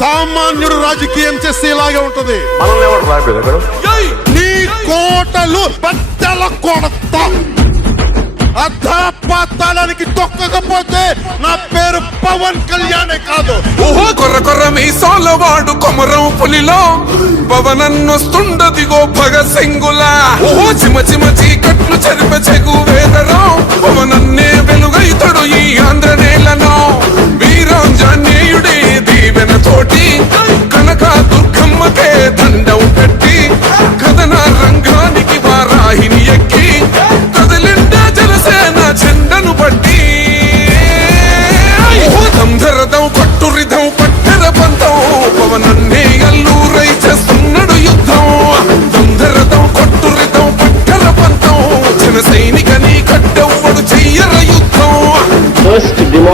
సామాన్యుడు రాజకీయం చేస్తే ఇలాగే ఉంటది. నీ కోటలు బద్దల కొడతా. అధాపాతాళానికి తొక్కకపోతే నా పేరు పవన్ కళ్యాణే కాదు. ఓహో కొర్ర కొర్ర మీసాల వాడు కొమరం పులిలో. పవనన్నొస్తుండదిగో భగత్ సింగులా. ఓహో చిమ చిమ చీకట్లు చెరిప చెగు వేదరో.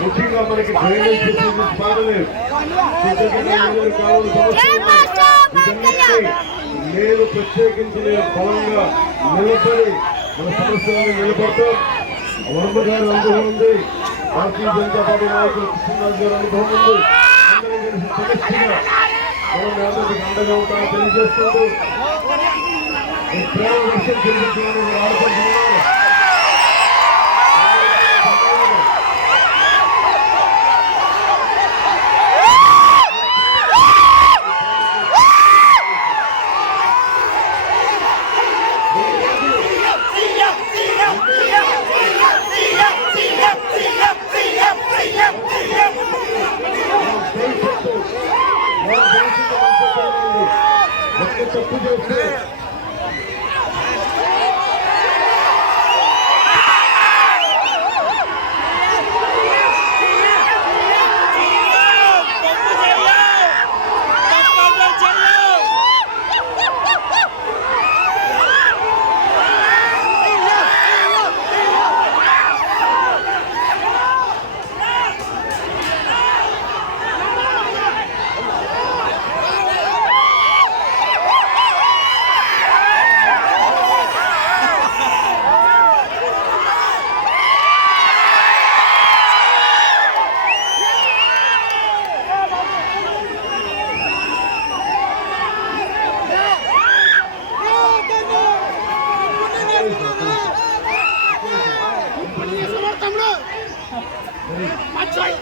ముఖ్యంగా మనకి డ్రైనేజ్ ఫెసిలిటీస్ బాగలేదు నేను ప్రత్యేకించి నేను బలంగా నిలబడి మన సమస్యలను నిలబడతాం. వర్మ గారి అనుభవం ఉంది. భారతీయ జనతా పార్టీ నాయకులు కృష్ణరాజు గారి అనుభవం ఉంది. అందరం కలిసి సమస్యగా మనం అందరికి అండగా ఉంటామని తెలియజేస్తుంటూ ప్రేమ తెలియజేయాలని ఆడుకుంటున్నాను só podia ser.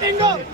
Grande!